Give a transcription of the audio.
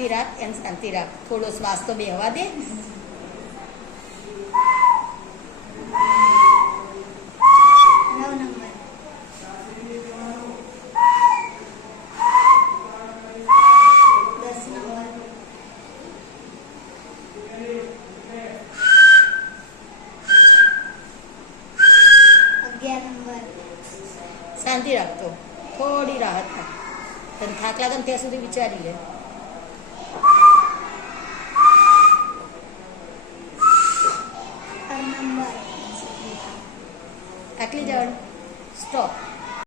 શાંતિ રાખ. થોડો શ્વાસ તો બેહવા દે. 9 નંબર. 10 નંબર. 11 નંબર. શાંતિ રાખતો, થોડી રાહત થાય. તને થાક લાગે ને ત્યાં સુધી વિચારી લે. 3 નંબર. આટલી જણ સ્ટોપ.